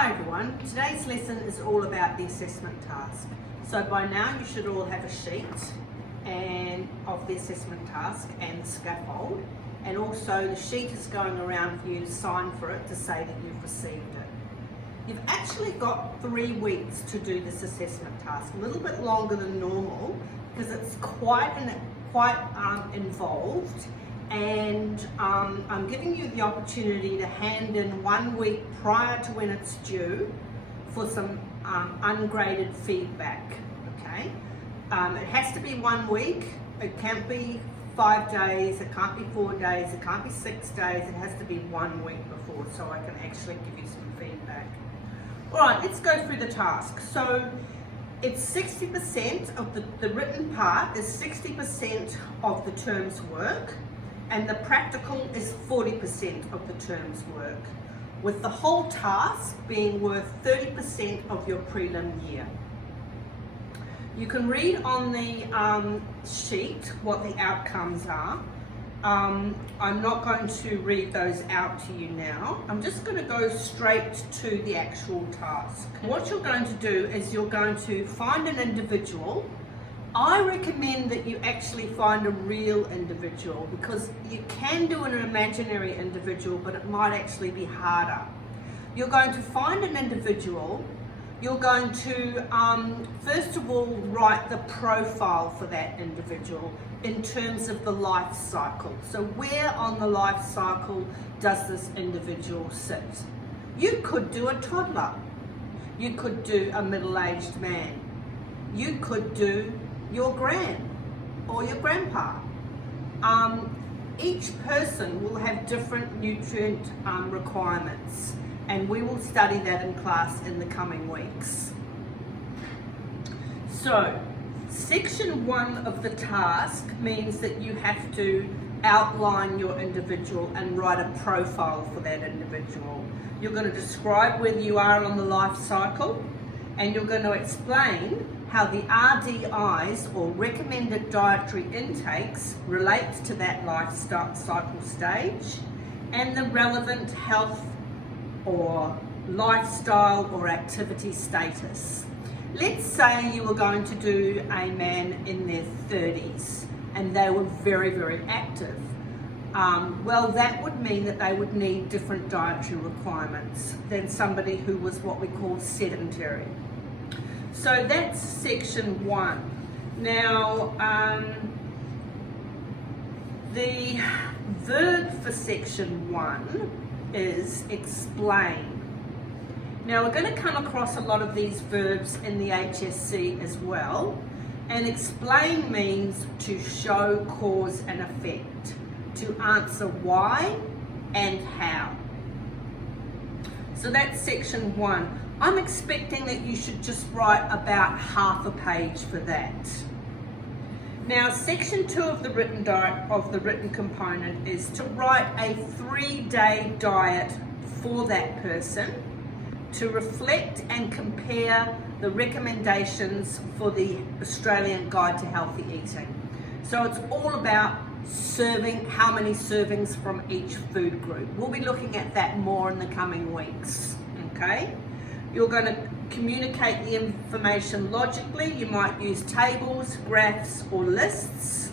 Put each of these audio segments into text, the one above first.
Hi everyone, today's lesson is all about the assessment task. So by now you should all have a sheet of the assessment task and the scaffold, and also the sheet is going around for you to sign for it to say that you've received it. You've actually got 3 weeks to do this assessment task, a little bit longer than normal because it's quite involved, and I'm giving you the opportunity to hand in 1 week prior to when it's due for some ungraded feedback, okay? It has to be 1 week, it can't be 5 days, it can't be 4 days, it can't be 6 days, it has to be 1 week before so I can actually give you some feedback. All right, let's go through the task. So it's 60% of the written part is 60% of the term's work, and the practical is 40% of the term's work, with the whole task being worth 30% of your prelim year. You can read on the sheet what the outcomes are. I'm not going to read those out to you now. I'm just going to go straight to the actual task. What you're going to do is you're going to find an individual. I recommend that you actually find a real individual, because you can do an imaginary individual, but it might actually be harder. You're going to find an individual. You're going to, first of all, write the profile for that individual in terms of the life cycle. So where on the life cycle does this individual sit? You could do a toddler. You could do a middle-aged man. You could do your gran or your grandpa. Each person will have different nutrient requirements, and we will study that in class in the coming weeks. So, section 1 of the task means that you have to outline your individual and write a profile for that individual. You're going to describe where you are on the life cycle, and you're going to explain how the RDIs, or recommended dietary intakes, relate to that life cycle stage, and the relevant health or lifestyle or activity status. Let's say you were going to do a man in their 30s and they were very, very active. Well, that would mean that they would need different dietary requirements than somebody who was what we call sedentary. So that's section 1. Now, the verb for section 1 is explain. Now, we're going to come across a lot of these verbs in the HSC as well, and explain means to show cause and effect, to answer why and how. So that's section 1. I'm expecting that you should just write about half a page for that. Now, section 2 of the written component is to write a 3-day diet for that person, to reflect and compare the recommendations for the Australian Guide to Healthy Eating. So it's all about how many servings from each food group. We'll be looking at that more in the coming weeks, okay? You're going to communicate the information logically. You might use tables, graphs, or lists.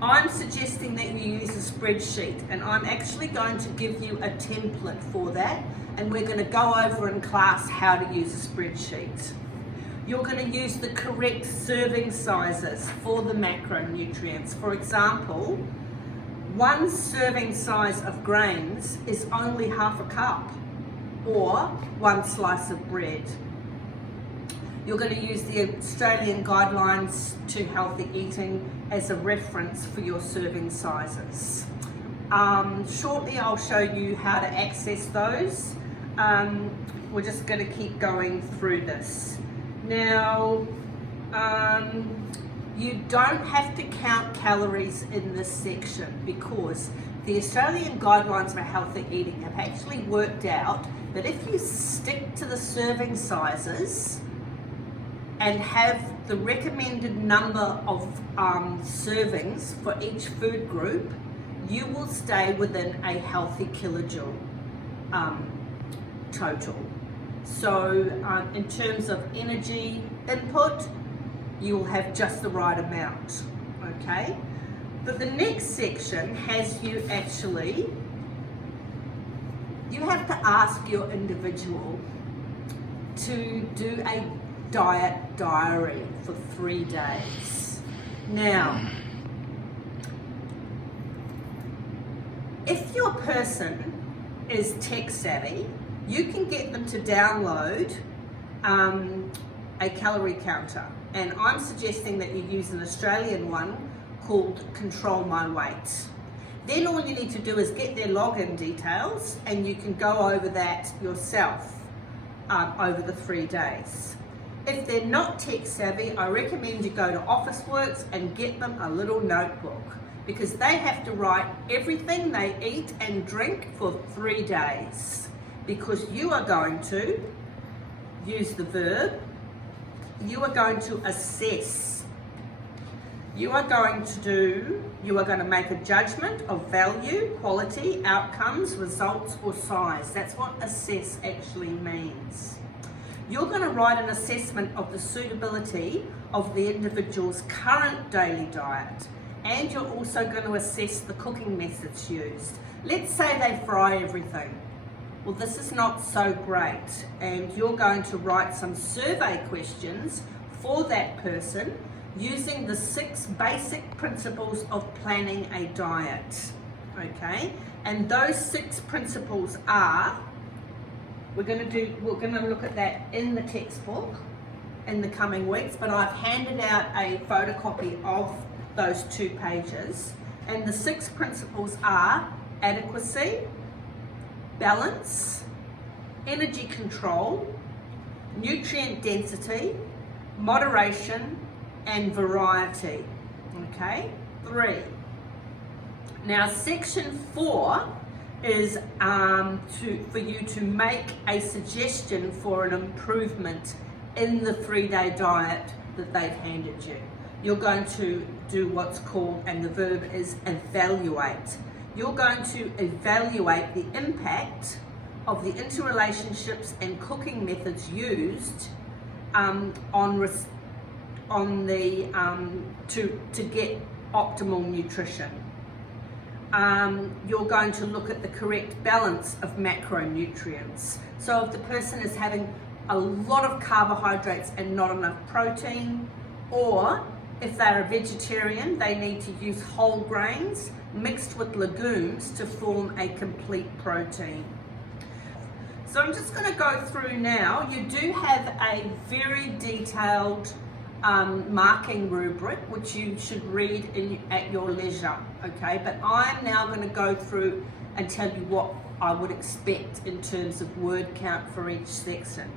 I'm suggesting that you use a spreadsheet, and I'm actually going to give you a template for that, and we're going to go over in class how to use a spreadsheet. You're going to use the correct serving sizes for the macronutrients. For example, 1 serving size of grains is only half a cup, or 1 slice of bread. You're going to use the Australian Guidelines to Healthy Eating as a reference for your serving sizes. Shortly I'll show you how to access those. We're just going to keep going through this. Now, you don't have to count calories in this section, because the Australian Guidelines for Healthy Eating have actually worked out that if you stick to the serving sizes and have the recommended number of servings for each food group, you will stay within a healthy kilojoule total. So in terms of energy input, you will have just the right amount, okay? But the next section has you actually, you have to ask your individual to do a diet diary for 3 days. Now, if your person is tech savvy, you can get them to download a calorie counter. And I'm suggesting that you use an Australian one called Control My Weight. Then all you need to do is get their login details and you can go over that yourself over the 3 days. If they're not tech savvy, I recommend you go to Officeworks and get them a little notebook, because they have to write everything they eat and drink for 3 days, because you are going to use the verb, you are going to assess, you are going to make a judgment of value, quality, outcomes, results, or size. That's what assess actually means. You're going to write an assessment of the suitability of the individual's current daily diet, and you're also going to assess the cooking methods used. Let's say they fry everything. Well, this is not so great, and you're going to write some survey questions for that person using the 6 basic principles of planning a diet, okay? And those 6 principles are, we're going to look at that in the textbook in the coming weeks, but I've handed out a photocopy of those 2 pages, and the 6 principles are adequacy, balance, energy control, nutrient density, moderation, and variety. Okay, 3. Now section 4 is for you to make a suggestion for an improvement in the 3-day diet that they've handed you. You're going to do what's called, and the verb is evaluate. You're going to evaluate the impact of the interrelationships and cooking methods used to get optimal nutrition. You're going to look at the correct balance of macronutrients. So if the person is having a lot of carbohydrates and not enough protein, or if they're a vegetarian, they need to use whole grains mixed with legumes to form a complete protein. So I'm just going to go through now. You do have a very detailed marking rubric, which you should read at your leisure, okay? But I'm now going to go through and tell you what I would expect in terms of word count for each section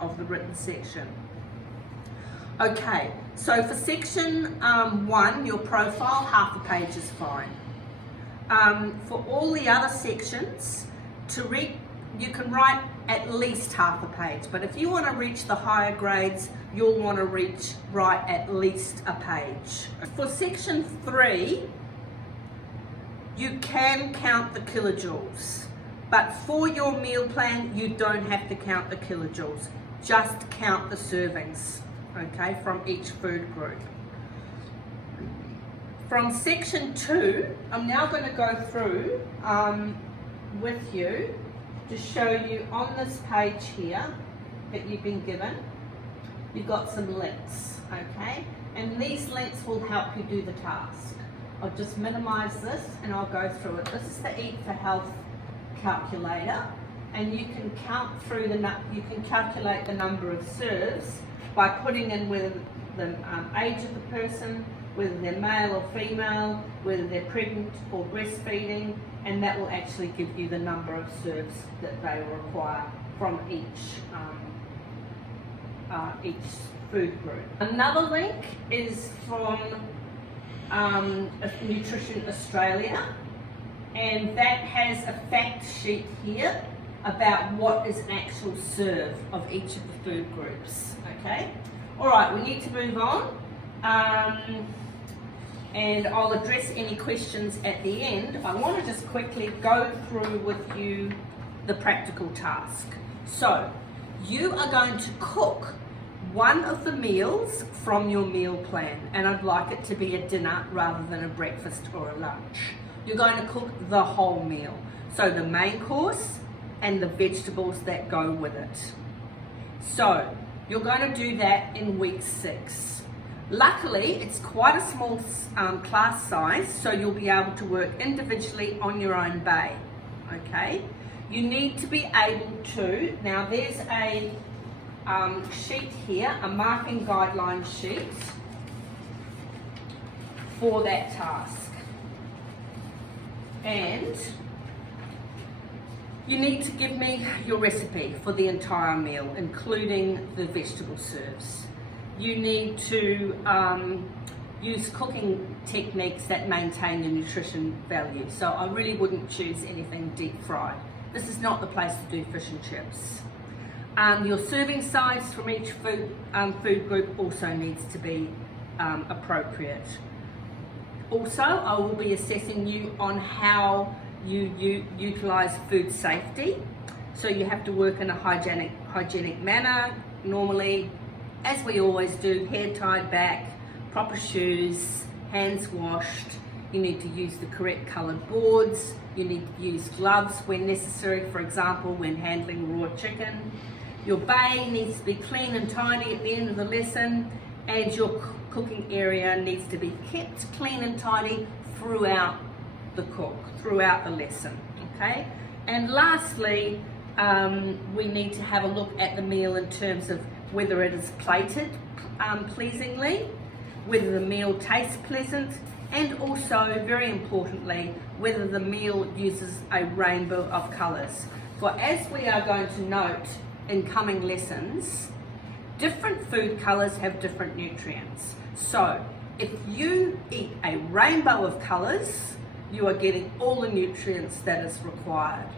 of the written section. Okay, so for section 1, your profile, half a page is fine. For all the other sections, you can write at least half a page, but if you want to reach the higher grades, you'll want to write at least a page. For section 3, you can count the kilojoules, but for your meal plan, you don't have to count the kilojoules, just count the servings, okay, from each food group. From section 2, I'm now going to go through with you to show you on this page here that you've been given, you've got some links, okay? And these links will help you do the task. I'll just minimize this and I'll go through it. This is the Eat for Health calculator, and you can count through you can calculate the number of serves by putting in whether the age of the person, whether they're male or female, whether they're pregnant or breastfeeding, and that will actually give you the number of serves that they will require from each food group. Another link is from Nutrition Australia, and that has a fact sheet here about what is an actual serve of each of the food groups, okay? All right, we need to move on. And I'll address any questions at the end. I want to just quickly go through with you the practical task. So, You are going to cook one of the meals from your meal plan, and I'd like it to be a dinner rather than a breakfast or a lunch. You're going to cook the whole meal, so the main course and the vegetables that go with it. So you're going to do that in week 6. Luckily, it's quite a small class size, so you'll be able to work individually on your own bay, okay? You need to be able to, now there's a sheet here, a marking guideline sheet for that task. And you need to give me your recipe for the entire meal, including the vegetable serves. You need to use cooking techniques that maintain your nutrition value. So I really wouldn't choose anything deep fried. This is not the place to do fish and chips. Your serving size from each food group also needs to be appropriate. Also, I will be assessing you on how you utilize food safety. So you have to work in a hygienic manner, normally, as we always do, hair tied back, proper shoes, hands washed. You need to use the correct coloured boards. You need to use gloves when necessary, for example, when handling raw chicken. Your bay needs to be clean and tidy at the end of the lesson, and your cooking area needs to be kept clean and tidy throughout the lesson, okay? And lastly, we need to have a look at the meal in terms of whether it is plated pleasingly, whether the meal tastes pleasant, and also, very importantly, whether the meal uses a rainbow of colours. For as we are going to note in coming lessons, different food colours have different nutrients. So if you eat a rainbow of colours, you are getting all the nutrients that is required.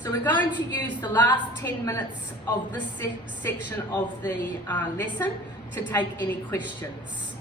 So we're going to use the last 10 minutes of this section of the lesson to take any questions.